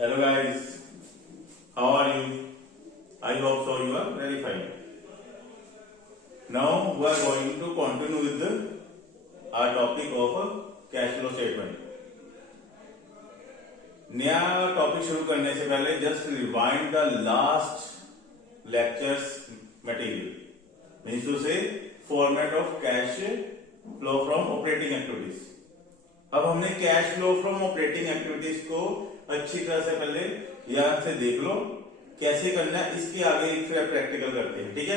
Hello guys, how are you? I hope so you are very fine. Now we are going to continue with our topic of cash flow statement. नया topic शुरू करने से पहले just rewind the last lectures material, means to say format of cash flow from operating activities. अब हमने cash flow from operating activities को अच्छी तरह से पहले यहाँ से देख लो कैसे करना है, इसके आगे फिर प्रैक्टिकल करते हैं। ठीक है,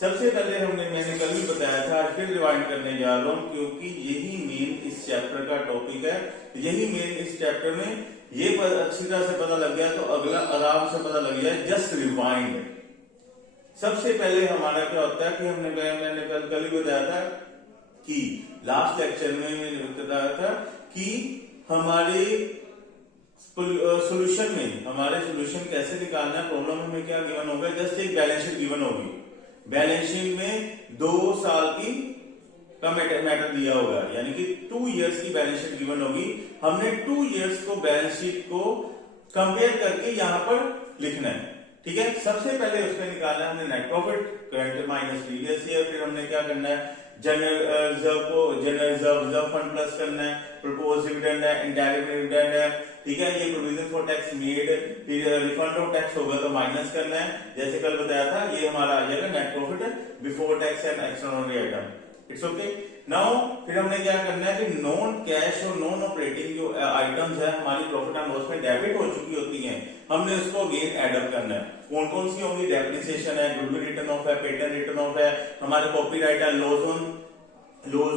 सबसे पहले मैंने कल भी बताया था, आज फिर रिवाइंड करने जा रहा हूं क्योंकि यही मेन इस चैप्टर का टॉपिक है। यही मेन इस चैप्टर में ये अच्छी तरह से पता लग गया तो अगला आराम से पता लग गया। Just rewind. सबसे पहले हमारा क्या होता है कि मैंने कल ही बताया था कि लास्ट लेक्चर में मैंने बताया था कि हमारे सोल्यूशन में हमारे सोल्यूशन कैसे निकालना है, प्रॉब्लम हमें क्या गिवन होगा, जस्ट एक बैलेंस शीट गिवन होगी। बैलेंस शीट में 2 साल की का मैटर दिया होगा, यानी कि 2 इयर्स की बैलेंस शीट गिवन होगी। हमने 2 इयर्स को बैलेंस शीट को कंपेयर करके यहां पर लिखना है। ठीक है, सबसे पहले उसमें निकालना है हमने net profit, current minus previous year. फिर हमने क्या करना है, जनरल रिजर्व फंड प्लस करना है, प्रपोज डिविडेंड है, इनडायरेक्ट डिविडेंड है। ठीक है, ये प्रोविजन फॉर टैक्स मेड, फिर रिफंड ऑफ टैक्स होगा तो माइनस करना है। जैसे कल बताया था, ये हमारा आ जाएगा net profit before tax and extraordinary item. It's okay. Now फिर हमने क्या करना है कि नॉन कैश और नॉन ऑपरेटिंग जो आइटम्स है हमारी प्रॉफिट एंड लॉस में डेबिट हो चुकी होती हैं, हमने उसको अगेन एड अप करना है। कौन कौन सी होंगी, डेप्रिसिएशन है, गुडविल रिटर्न ऑफ है, पेटेंट रिटर्न ऑफ है, हमारे कॉपीराइट है, loss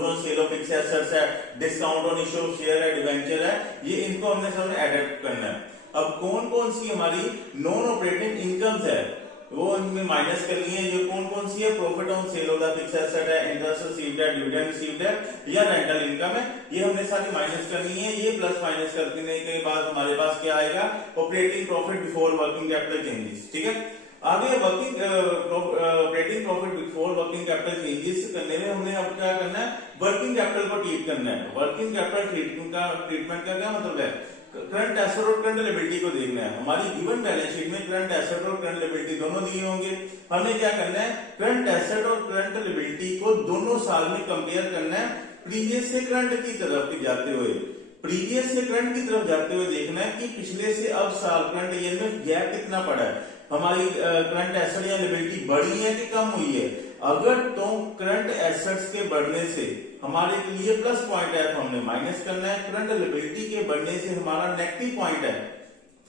on sale of fixed assets है, discount on issue of share है, डिबेंचर है, ये इनको हमने सब एड करना है। अब कौन कौन सी हमारी नॉन ऑपरेटिंग इनकम्स है वो इनमें माइनस करनी है। ये कौन कौन सी है, profit on sale of the fixed asset है, इंटरेस्ट रिसीव्ड है, डिविडेंड रिसीव्ड है या रेंटल इनकम है, ये हमने सारी माइनस करनी है। ये प्लस माइनस करने के बाद हमारे पास क्या आएगा, operating profit before working capital changes. ठीक है, आगे operating profit before working capital changes करने में हमने अब क्या करना है, वर्किंग कैपिटल को ट्रीट करना है। वर्किंग कैपिटल ट्रीटमेंट का क्या मतलब है, करंट एसेट और करंट लायबिलिटी को देखना है। हमारी गिवन बैलेंस शीट में करंट एसेट और करंट लायबिलिटी दोनों दिए होंगे। हमने क्या करना है, करंट एसेट और करंट लायबिलिटी को दोनों साल में कंपेयर करना है, प्रीवियस से करंट की तरफ जाते हुए। प्रीवियस से करंट की तरफ जाते हुए देखना है कि पिछले से अब साल करंट ईयर में गैप कितना पड़ा है, हमारी करंट एसेट या लायबिलिटी बढ़ी है कि कम हुई है। अगर तो करंट एसेट्स के बढ़ने से हमारे लिए प्लस पॉइंट है तो हमने माइनस करना है, करंट लायबिलिटी के बढ़ने से हमारा नेगेटिव पॉइंट है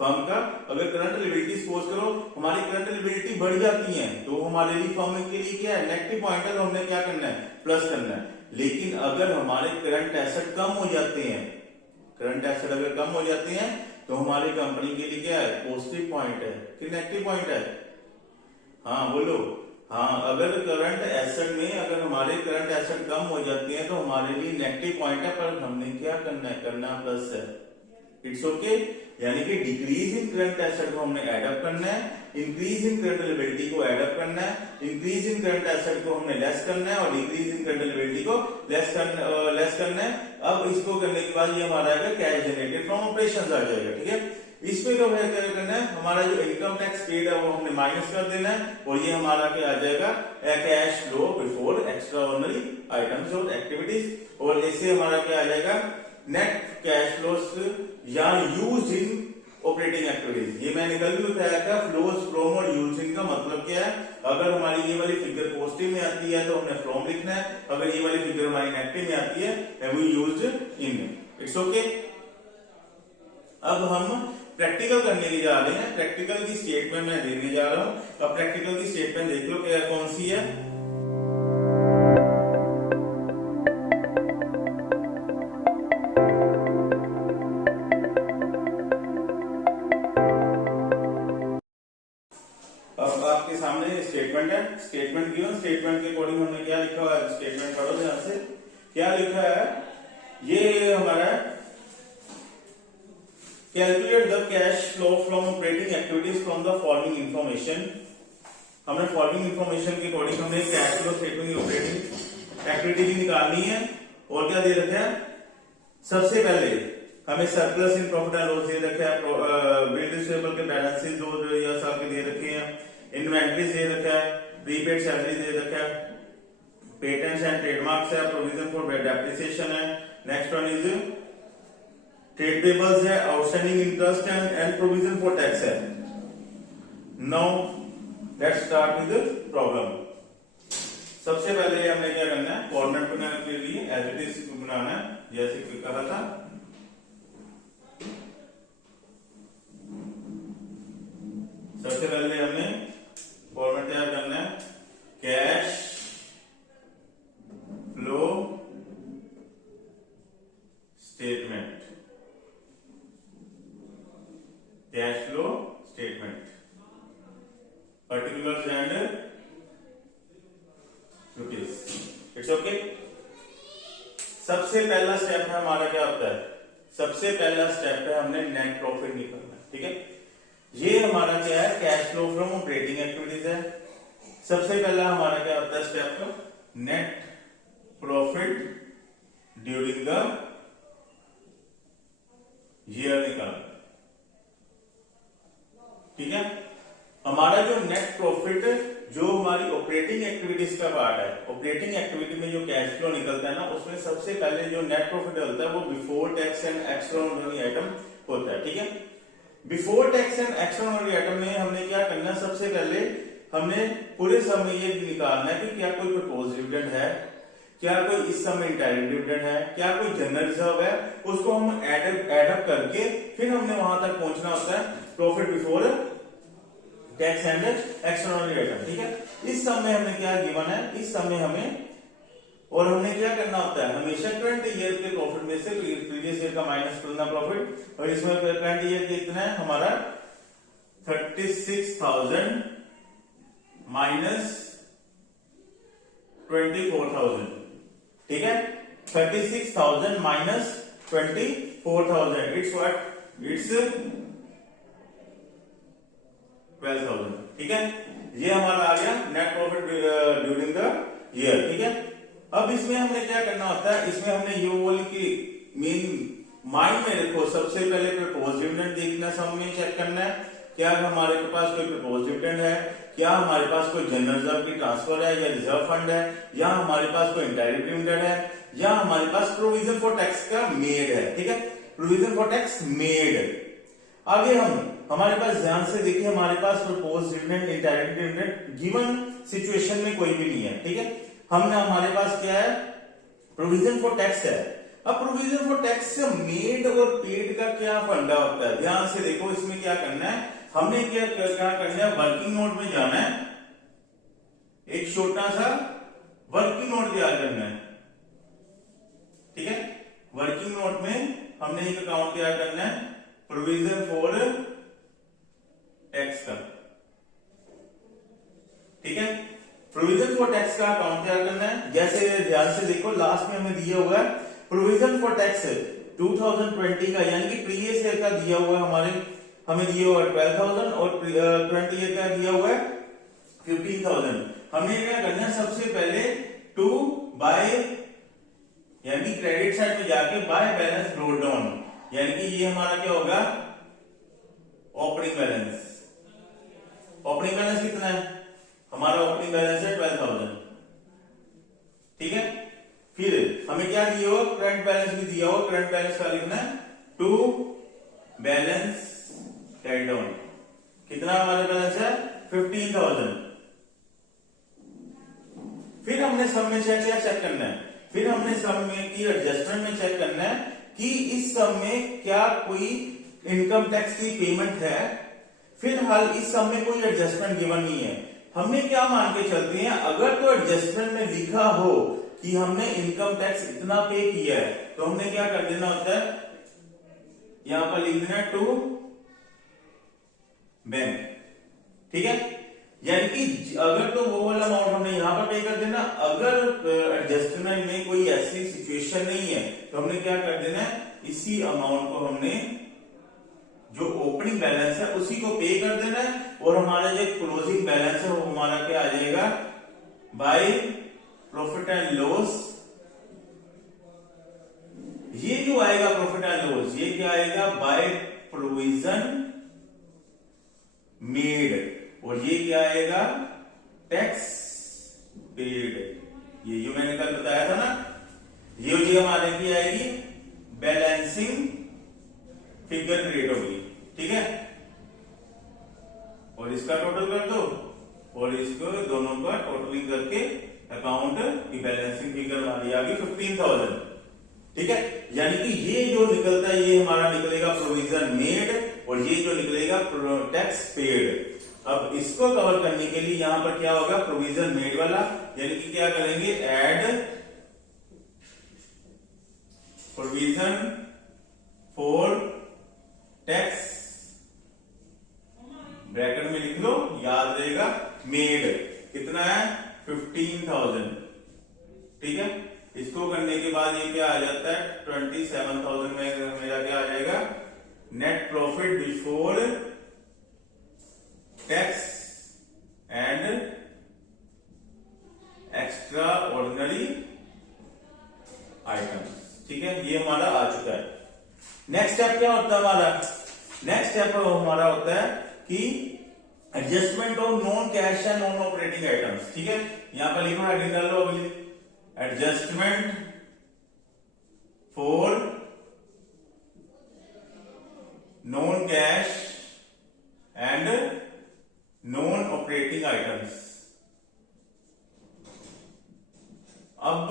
फर्म का। अगर करंट लायबिलिटी सपोज करो हमारी करंट लायबिलिटी बढ़ जाती है तो हमारे लिए फर्म के लिए क्या है, नेगेटिव पॉइंट है, तो हमने क्या करना है, प्लस करना है। लेकिन अगर हमारे करंट एसेट कम हो जाते हैं, करंट एसेट अगर कम हो जाते हैं तो हमारी कंपनी के लिए क्या है, पॉजिटिव पॉइंट है कि नेगेटिव पॉइंट है। हाँ बोलो, हाँ, अगर करंट एसेट में अगर हमारे करंट एसेट कम हो जाते हैं तो हमारे लिए नेगेटिव पॉइंट है, पर हमने क्या करना है, करना प्लस है। इट्स ओके, यानी कि डिक्रीज इन करंट एसेट को हमने एड अप करना है, इंक्रीज इन करंट लायबिलिटी को एड अप करना है, इंक्रीज इन करंट एसेट को हमने लेस करना है और डिक्रीज इन करंट लायबिलिटी को लेस करना है। अब इसको करने के बाद ये हमारा कैश जनरेटेड फ्रॉम ऑपरेशंस आ जाएगा। ठीक है, इसमें क्या करना है, हमारा जो इनकम टैक्स पेड है वो हमने माइनस कर देना है और ये हमारा क्या आ जाएगा, cash flow before extraordinary items और एक्टिविटीज। और इससे हमारा क्या आ जाएगा, नेट कैश फ्लोस या यूज इन ऑपरेटिंग एक्टिविटीज। ये मैंने कल भी बताया था, फ्लोस फ्रॉम और यूज इन का मतलब क्या है। अगर हमारी ये वाली फिगर पॉजिटिव में आती है तो हमने फ्रॉम लिखना है, अगर ये वाली फिगर हमारी नेगेटिव में आती है we used in. It's okay. अब हम प्रैक्टिकल करने के जा रहे हैं, प्रैक्टिकल की स्टेटमेंट मैं देने जा रहा हूं। अब प्रैक्टिकल की स्टेटमेंट देख लो क्या कौन सी है। अब आपके सामने स्टेटमेंट है, स्टेटमेंट गिवन, स्टेटमेंट के अकॉर्डिंग हमने क्या लिखा हुआ है, स्टेटमेंट पढ़ो ध्यान से। क्या लिखा है, ये हमारा calculate the cash flow from operating activities from the following information. हमने फॉलोइंग इंफॉर्मेशन के अकॉर्डिंग हमने कैश फ्लो स्टेटमेंट की ऑपरेटिंग एक्टिविटी भी निकालनी है। और क्या दे रखे हैं, सबसे पहले हमें surplus in profit and loss दे रखा है, बिल रिसीवेबल के बैलेंसेस 2 साल के दे रखे हैं, इन्वेंट्रीज दे रखा है, प्रीपेड सैलरी दे रखा है, पेटेंट्स एंड ट्रेडमार्क्स है, प्रोविजन फॉर डेप्रिसिएशन है, next one is trade payables है, outstanding interest and provision for tax है। Now let's start with problem. सबसे पहले हमने क्या करना है, फॉर्मेट बनाने के लिए एज इट इज बनाना है जैसे कि कहा था। सबसे पहले हमने फॉर्मेट तैयार करना है, cash flow statement, cash flow statement, particulars and rupees, it's okay. सबसे पहला स्टेप है हमारा क्या होता है, सबसे पहला स्टेप है हमने नेट प्रॉफिट निकालना, ठीक है। ये हमारा क्या है, cash flow from operating activities है। सबसे पहला हमारा क्या होता है step, net profit during the year निकालना, ठीक है। हमारा जो नेट प्रॉफिट, जो हमारी ऑपरेटिंग एक्टिविटीज का पार्ट है, ऑपरेटिंग एक्टिविटी में जो कैश फ्लो निकलता है ना, उसमें सबसे पहले जो नेट प्रॉफिट होता है वो before tax and extraordinary item होता है, ठीक है। Before tax and extraordinary item में हमने क्या करना है, सबसे पहले हमने पूरे समय ये निकालना है कि क्या कोई प्रपोज डिविडेंड है, क्या कोई इस समय इंटायरेक्ट डिविडेंड है, क्या कोई जनरल रिजर्व है, उसको हम एडअप करके फिर हमने वहां तक पहुंचना होता है profit before tax and extraordinary item, ठीक है। इस समय हमें क्या गिवन है, इस समय हमें, और हमने क्या करना होता है, हमेशा करंट ईयर के प्रॉफिट में से प्रीवियस ईयर का माइनस करना प्रॉफिट, और इसमें करंट ईयर कितना है हमारा 36,000 माइनस 24,000, ठीक है। 36,000 माइनस 24,000, इट्स व्हाट, इट्स 12,000, ठीक है। ये हमारा आ गया net profit during the year, ठीक है। अब इसमें हमने क्या करना होता है, इसमें हमने ये वाली की मेन माइंड में रखो, सबसे पहले प्रपोज डिविडेंड देखना, सम में चेक करना है क्या हमारे पास कोई प्रपोज डिविडेंड है, क्या हमारे पास कोई जनरल रिजर्व की ट्रांसफर है या रिजर्व फंड है, या हमारे पास कोई इंडायरेक्ट डिविडेंड है, या हमारे पास प्रोविजन फॉर टैक्स का मेड है, ठीक है, प्रोविजन फॉर टैक्स मेड। आगे हम हमारे पास ध्यान से देखिए, हमारे पास propose dividend, indirect dividend given situation में कोई भी नहीं है, ठीक है। हमने हमारे पास क्या है, प्रोविजन फॉर टैक्स है। अब प्रोविजन फॉर टैक्स से मेड और पेड का क्या फंडा होता है, ध्यान से देखो। इसमें क्या करना है, हमने क्या करना है, वर्किंग नोट में जाना है, एक छोटा सा वर्किंग नोट तैयार करना है, ठीक है। वर्किंग नोट में हमने एक अकाउंट तैयार करना है प्रोविजन फॉर टैक्स का, ठीक है। प्रोविजन फॉर टैक्स का अकाउंट तैयार करना है। जैसे ध्यान से देखो, लास्ट में हमें दिया हुआ है प्रोविजन फॉर टैक्स 2020 का, यानी कि प्रीवियस ईयर का दिया हुआ है हमारे, हमें दिया हुआ है 12,000 और 20 ईयर का दिया हुआ है 15,000। हमने क्या करना है, सबसे पहले टू बाय, यानी क्रेडिट साइड में जाके बाय बैलेंस ब्रोट डाउन, यानी कि ये हमारा क्या होगा, ओपनिंग बैलेंस। ओपनिंग बैलेंस कितना है हमारा, ओपनिंग बैलेंस है 12,000, ठीक है। फिर हमें क्या दिया हुआ, करंट बैलेंस भी दिया हुआ, करंट बैलेंस का लिखना है टू बैलेंस राइट डाउन, कितना हमारा बैलेंस है 15,000। फिर हमने सब में चेक करना है, फिर हमने सब में की एडजस्टमेंट में चेक करना है कि इस सब में क्या कोई इनकम टैक्स की पेमेंट है। फिलहाल इस सब में कोई एडजस्टमेंट गिवन नहीं है। हमने क्या मान के चलते हैं, अगर तो एडजस्टमेंट में लिखा हो कि हमने इनकम टैक्स इतना पे किया है, तो हमने क्या कर देना होता है, यहां पर लिख देना टू बैंक, ठीक है। यानी कि अगर तो वो वाला अमाउंट हमने यहां पर पे कर देना, अगर एडजस्टमेंट में कोई ऐसी सिचुएशन नहीं है तो हमने क्या कर देना है, इसी अमाउंट को हमने जो ओपनिंग बैलेंस है उसी को पे कर देना है, और हमारा जो क्लोजिंग बैलेंस है वो हमारा क्या आ जाएगा, बाय प्रॉफिट एंड लॉस। ये जो आएगा प्रॉफिट एंड लॉस, ये क्या आएगा, बाय प्रोविजन मेड, और ये क्या आएगा, टैक्स पेड। ये जो मैंने कल बताया था ना, ये जो हमारे की आएगी बैलेंसिंग फिगर क्रिएट होगी, ठीक है। और इसका टोटल कर दो और इसको दोनों का टोटलिंग करके अकाउंट की बैलेंसिंग फिगर हमारी आ गई 15,000, ठीक है। यानी कि ये जो निकलता है ये हमारा निकलेगा प्रोविजन मेड और ये जो निकलेगा टैक्स पेड। अब इसको कवर करने के लिए यहां पर क्या होगा, प्रोविजन मेड वाला, यानी कि क्या करेंगे, add provision for tax, bracket में लिख लो, याद रहेगा, मेड कितना है 15,000, ठीक है। इसको करने के बाद ये क्या आ जाता है 27,000 में मेरा क्या आ जाएगा, net profit before tax and extra ordinary items, ठीक है। ये हमारा आ चुका है। नेक्स्ट स्टेप क्या होता है हमारा, नेक्स्ट स्टेप हमारा होता है कि adjustment of non cash and non operating items, ठीक है। यहां पर लिखो, हेडिंग डाल लो अगली, adjustment for non cash and non operating items. अब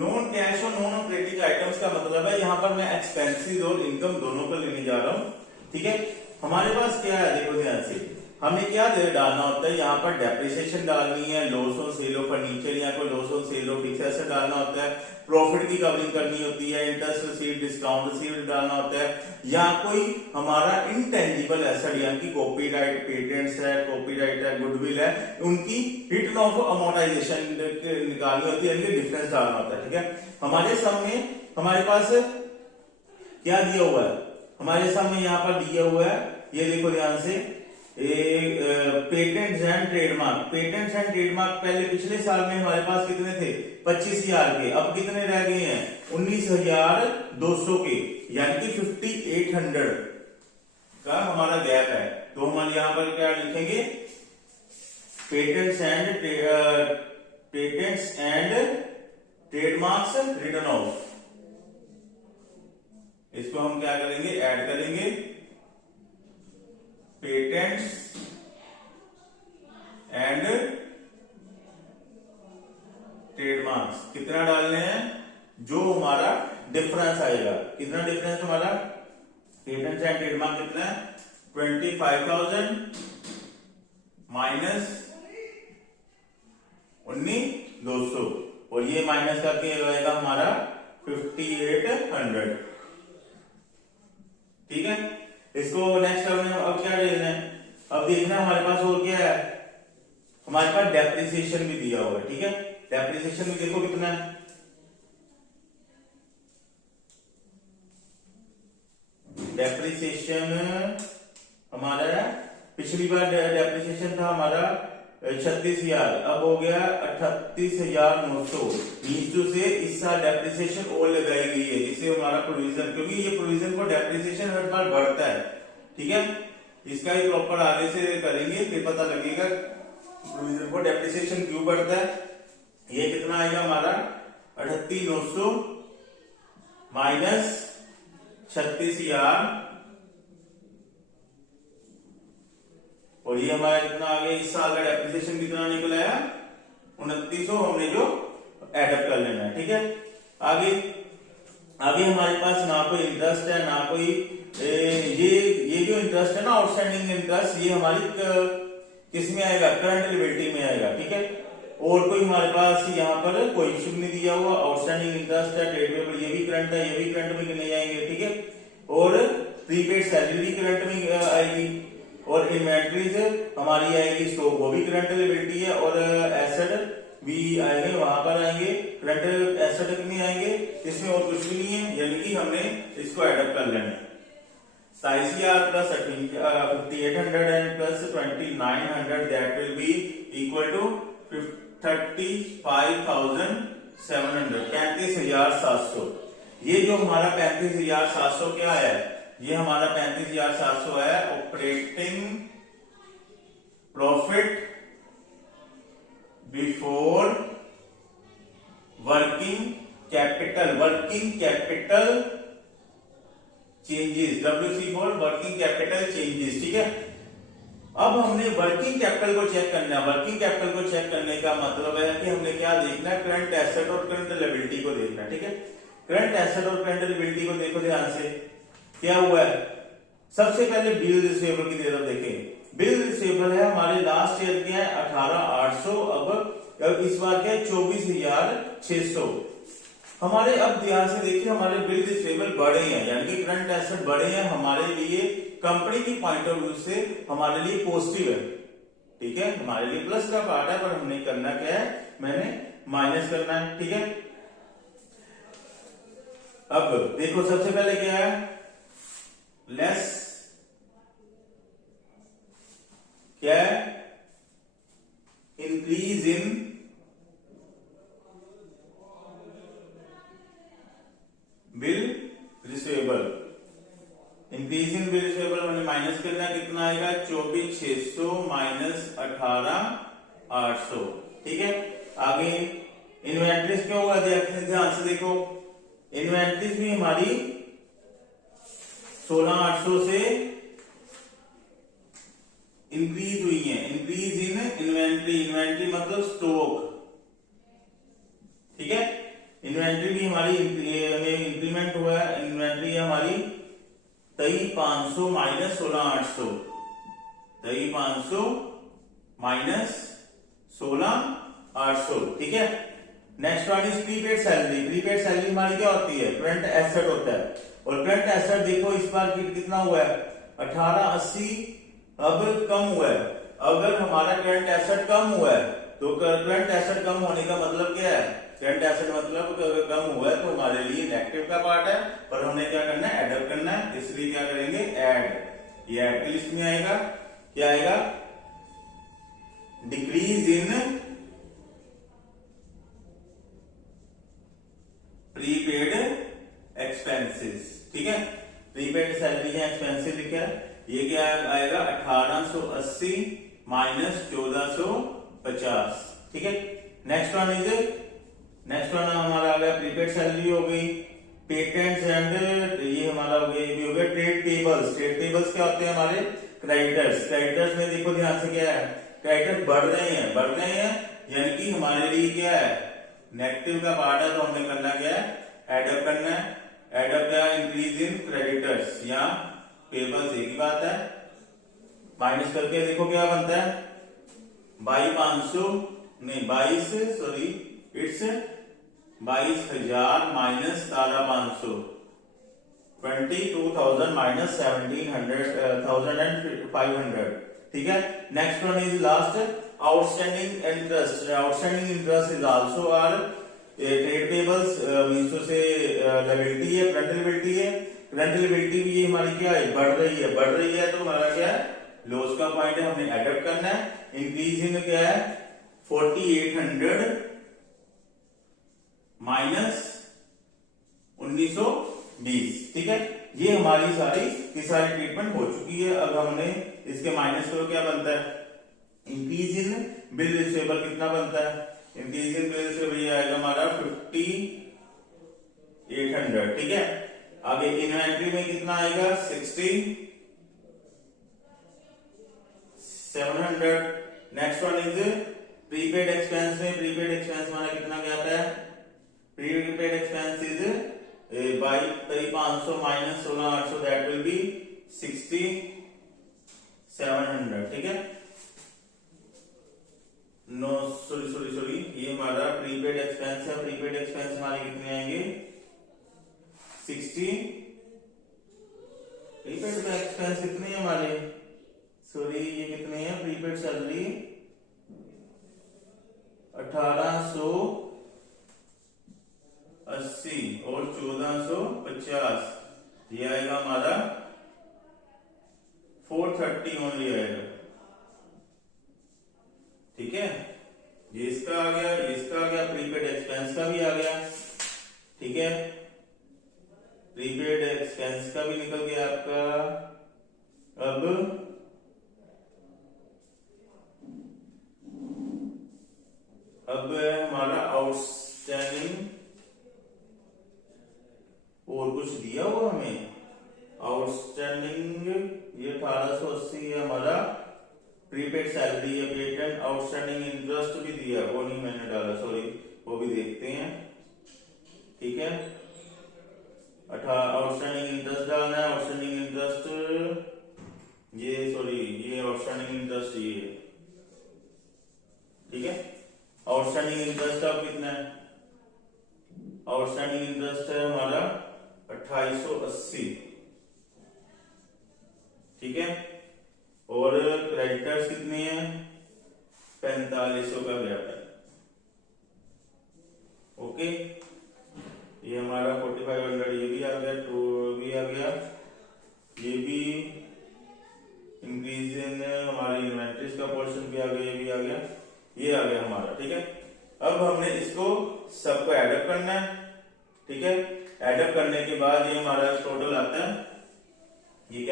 नॉन कैश और नॉन ऑपरेटिंग आइटम्स का मतलब है यहां पर मैं एक्सपेंसेस और इनकम दोनों को लेने जा रहा हूं, ठीक है। हमारे पास क्या है, देखो ध्यान से, हमें क्या डालना होता है, यहाँ पर डेप्रिसिएशन डालनी है, loss on sale of furniture या कोई loss on sale of fix asset डालना होता है, प्रॉफिट की कवरिंग करनी होती है, इंटरेस्ट रिसीव्ड, डिस्काउंट रिसीव्ड डालना होता है, या कोई हमारा इनटेंजिबल एसेट यानी कि कॉपीराइट, पेटेंट्स है, कॉपीराइट है, गुडविल है, उनकी रिटर्न ऑफ अमोर्टाइजेशन निकालनी होती है, डिफरेंस डालना होता है, ठीक है। हमारे सामने हमारे पास क्या दिया हुआ है, हमारे सामने यहाँ पर दिया हुआ है, ये देखो ध्यान से, patents and trademark. Patents and trademark पहले पिछले साल में हमारे पास कितने थे, 25,000 के, अब कितने रह गए हैं, 19,200 के, यानी कि 5,800 का हमारा गैप है। तो हम यहां पर क्या लिखेंगे, patents and trademarks return of, इसको हम क्या करेंगे, ऐड करेंगे, पेटेंट्स एंड ट्रेडमार्क्स। कितना डालने हैं, जो हमारा डिफरेंस आएगा, कितना डिफरेंस हमारा, पेटेंट्स एंड ट्रेडमार्क कितना है 25,000 माइनस 19,200, और ये माइनस करके रहेगा हमारा 5,800, ठीक है। इसको नेक्स्ट में अब क्या देखना है, अब देखना हमारे पास और क्या है, हमारे पास डेप्रिसिएशन भी दिया हुआ है, ठीक है। डेप्रिसिएशन भी देखो कितना है, डेप्रिसिएशन हमारा पिछली बार डेप्रिसिएशन था हमारा 36,000, अब हो गया 38,900। नीचे से इस साल डेप्रिसिएशन और लगाई गई है, जिससे हमारा प्रोविजन, क्योंकि ये प्रोविजन को डेप्रिसिएशन हर बार बढ़ता है, ठीक है। इसका ही प्रॉपर आगे से करेंगे फिर पता लगेगा प्रोविजन को डेप्रिसिएशन क्यों बढ़ता है। ये कितना आएगा हमारा 38,900 माइनस 36,000, और ये हमारा कितना आ गया, इस साल का डेप्रिसिएशन कितना निकला है 2900, हमने जो एडअप कर लेना है, ठीक है। आगे आगे हमारे पास ना कोई इंटरेस्ट है ना कोई ये जो इंटरेस्ट है ना, आउटस्टैंडिंग इंटरेस्ट, ये हमारी किस में आएगा, करंट लिबिलिटी में आएगा, ठीक है। और कोई हमारे पास यहाँ पर कोई इश्यू नहीं दिया हुआ, आउटस्टैंडिंग इंटरेस्ट है, ट्रेड पेबल ये भी करंट है, ये भी करंट में गिने जाएंगे, ठीक है। और प्रीपेड सैलरी करंट में आएगी, और इन्वेंट्रीज हमारी आएगी, स्टॉक वो भी करंट लिबिलिटी है, और एसेट भी आएंगे, वहां पर आएंगे करंट एसेट में आएंगे, इसमें और कुछ भी नहीं है, यानी कि हमने इसको एडअप कर लेना है। 27,000 plus 5,800 and plus 2,900 that will be equal to 35,700, 35,700। ये जो हमारा 35,700 क्या है, ये हमारा 35,700 है operating profit before working capital changes, WC for working capital changes. ठीक है, अब हमने वर्किंग कैपिटल को चेक करना है। वर्किंग कैपिटल को चेक करने का मतलब है कि हमने क्या देखना है, करंट एसेट और करंट लायबिलिटी को देखना है। ठीक है, करंट एसेट और करंट लायबिलिटी को देखो ध्यान से, क्या हुआ है। सबसे पहले बिल रिसीवेबल की तरफ देखें। बिल रिसीवेबल है हमारे लास्ट ईयर क्या है 18,800, अब इस बार क्या है 24,600। हमारे अब ध्यान से देखिए, हमारे बिल रिसीवेबल बढ़े हैं, यानी कि करंट एसेट बढ़े हैं, हमारे लिए कंपनी की पॉइंट ऑफ व्यू से हमारे लिए पॉजिटिव है। ठीक है, हमारे लिए प्लस का पार्ट है, पर हमने करना क्या है, मैंने माइनस करना है। ठीक है, अब देखो सबसे पहले क्या है, लेस क्या है, increase in bill receivable. Increase in bill receivable हमने माइनस करना है, कितना आएगा 24,600 माइनस 18,800। ठीक है, आगे इन्वेंट्रीज क्या होगा, ध्यान से देखो, इन्वेंट्रीज भी हमारी 16,800 से इंक्रीज हुई है। इंक्रीज इन इन्वेंट्री मतलब स्टॉक। ठीक है, इन्वेंट्री भी हमारी इंक्रीमेंट हुआ है। इन्वेंट्री हमारी 23,500 माइनस 16,800, 23,500 माइनस 16,800। ठीक है, next one is prepaid salary. Prepaid salary हमारी क्या होती है, करंट एसेट होता है, और करंट एसेट देखो इस बार कितना हुआ है 1880, अब कम हुआ है। अगर हमारा करंट एसेट कम हुआ है तो करंट एसेट कम होने का मतलब क्या है, करंट एसेट मतलब कम हुआ है तो हमारे लिए नेगेटिव का पार्ट है, पर हमने क्या करना है, एड अप करना है, इसलिए क्या करेंगे, ऐड। ये ऐड की लिस्ट में आएगा, क्या आएगा, डिक्रीज इन प्रीपेड एक्सपेंसेस। ठीक है, प्रीपेड सैलरी है, एक्सपेंसिव लिखा है, ये क्या आएगा 1880 माइनस 1450। ठीक है, नेक्स्ट वन हमारा आ गया प्रीपेड सैलरी हो गई। पेटेंट्स एंड ये हमारा हो गया, ये भी हो गया ट्रेड पेबल्स। ट्रेड पेबल्स क्या होते हैं, हमारे क्रेडिटर्स। क्रेडिटर्स में देखो ध्यान से क्या है, क्रेडिटर्स बढ़ रहे हैं, यानी कि हमारे लिए क्या है, नेगेटिव का पार्ट है, तो हमने करना क्या है, एडअप करना है। एडअप क्या, इंक्रीज इन क्रेडिटर्स या पेबल्स, एक ही बात है। माइनस करके देखो क्या बनता है, 22,000 माइनस 17,500, 22,000 माइनस 17,500। ठीक है, next one is last, outstanding interest. Outstanding interest is also are trade payables, means to say liability है, करंट लायबिलिटी है। करंट लायबिलिटी भी हमारी क्या है, बढ़ रही है, तो हमारा क्या है, लॉस का पॉइंट है, हमने एडअप करना है। इंक्रीज इन क्या है 4,800 माइनस 1920। ठीक है, ये हमारी सारी की सारी ट्रीटमेंट हो चुकी है। अब हमने इसके माइनस करो, क्या बनता है, इंक्रीज इन बिल रिसीवेबल कितना बनता है, इंक्रीज इन बिल रिसीवेबल ये आएगा हमारा 5,800। ठीक है, आगे इन्वेंट्री में कितना आएगा 6,700। Next one is prepaid expense में, प्रीपेड एक्सपेंस हमारा कितना क्या आता है, prepaid expense is by 3,500 minus 16,800, that will B 6,700। ठीक है, नो सॉरी ये हमारा प्रीपेड एक्सपेंस है। प्रीपेड एक्सपेंस हमारे कितने आएंगे 60। प्रीपेड एक्सपेंस कितने हैं हमारे, सॉरी ये कितने हैं, प्रीपेड सैलरी 1880 और 1450, ये आएगा हमारा 430 ओनली आएगा। ठीक है, ये इसका आ गया, इसका आ गया, प्रीपेड एक्सपेंस का भी आ गया। ठीक है, निकल गया आपका। अब हमारा आउटस्टैंडिंग और कुछ दिया हुआ हमें, आउटस्टैंडिंग ये 1880 है हमारा, प्रीपेड सैलरी है, पेटेंट, आउटस्टैंडिंग इंटरेस्ट भी दिया, वो नहीं मैंने डाला, सॉरी, वो भी देखते हैं। ठीक है, आउटस्टैंडिंग इंटरेस्ट डालना है, आउटस्टैंडिंग इंटरेस्ट ये, सॉरी, ये आउटस्टैंडिंग इंटरेस्ट ये, ठीक है। आउटस्टैंडिंग इंटरेस्ट अब कितना है, आउटस्टैंडिंग इंटरेस्ट है हमारा 2880, ठीक है। और क्रेडिटर्स कितने हैं, 4500 का गैप है। ओके, ये हमारा 4500 ये भी आ गया, तो भी आ गया, ये भी इंक्रीज इन हमारी इन्वेंट्रीज का पोर्शन भी आ गया, ये भी आ गया, ये आ गया हमारा। ठीक है, अब हमने इसको सबको एडअप करना है। ठीक है, एडअप करने के बाद ये हमारा टोटल आता है, ये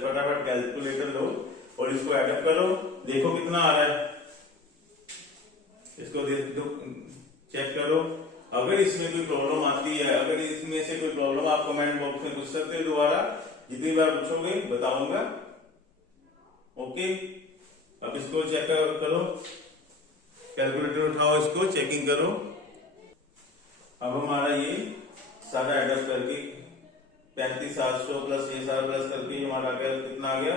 फटाफट कैलकुलेटर लो और इसको एडअप करो, देखो कितना आ रहा है, इसको चेक करो। अगर इसमें कोई प्रॉब्लम आती है, अगर इसमें से कोई प्रॉब्लम आप कमेंट बॉक्स में पूछ सकते हो, दोबारा जितनी बार पूछोगे बताऊंगा। ओके, अब इसको चेक करो, कैलकुलेटर उठाओ, इसको चेकिंग करो। अब हमारा ये सारा एडअप करके 35,700 प्लस ये सारा प्लस करके हमारा कितना आ गया,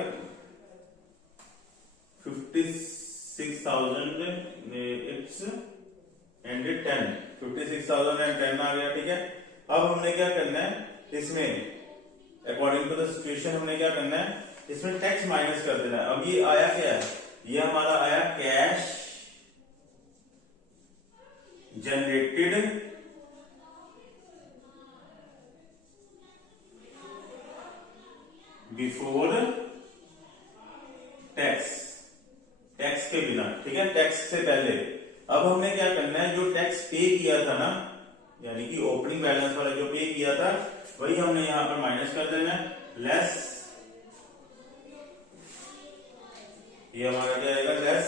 56,010 आ गया। ठीक है, अब हमने क्या करना है, इसमें अकॉर्डिंग टू द सिचुएशन हमने क्या करना है, इसमें टैक्स माइनस कर देना है। अब ये आया क्या है, ये हमारा आया cash generated before tax, tax के बिना। ठीक है, टैक्स से पहले। अब हमने क्या करना है, जो टैक्स पे किया था ना, यानी कि ओपनिंग बैलेंस वाला जो पे किया था, वही हमने यहां पर माइनस कर देना है, लेस, ये हमारा क्या आएगा, less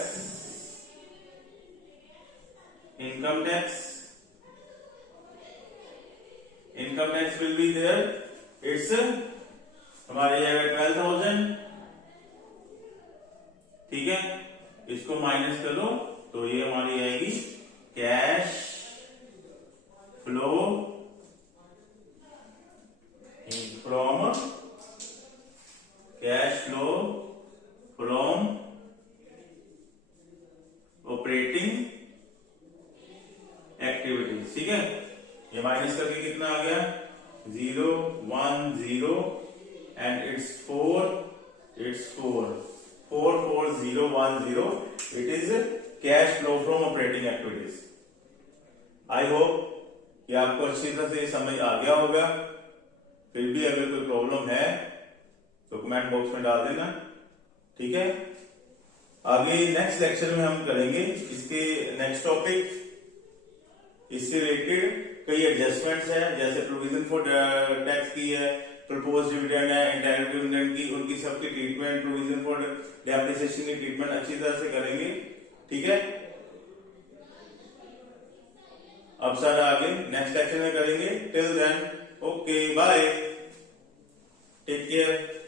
income tax. Income tax will be there, it's हमारे जाएगा 12,000। ठीक है, इसको माइनस कर लो तो ये हमारी आएगी cash flow from, cash flow from operating activities. ठीक है, ये माइनस करके कितना आ गया, 0 1 0 and it's 44010, it is cash flow from operating activities. I hope कि आपको अच्छी तरह से समझ आ गया होगा। फिर भी अगर कोई प्रॉब्लम है तो कमेंट बॉक्स में डाल देना। ठीक है, आगे नेक्स्ट लेक्चर में हम करेंगे इसके नेक्स्ट टॉपिक, इससे रिलेटेड कई एडजस्टमेंट्स है, जैसे प्रोविजन फॉर टैक्स की है, प्रपोज डिविडेंड है, इंडायरेक्ट डिविडेंड की, उनकी सबकी ट्रीटमेंट, प्रोविजन फॉर डेप्रिसिएशन की ट्रीटमेंट अच्छी तरह से करेंगे। ठीक है, अब सारा आगे नेक्स्ट लेक्चर में करेंगे। Till then, okay, bye, take care.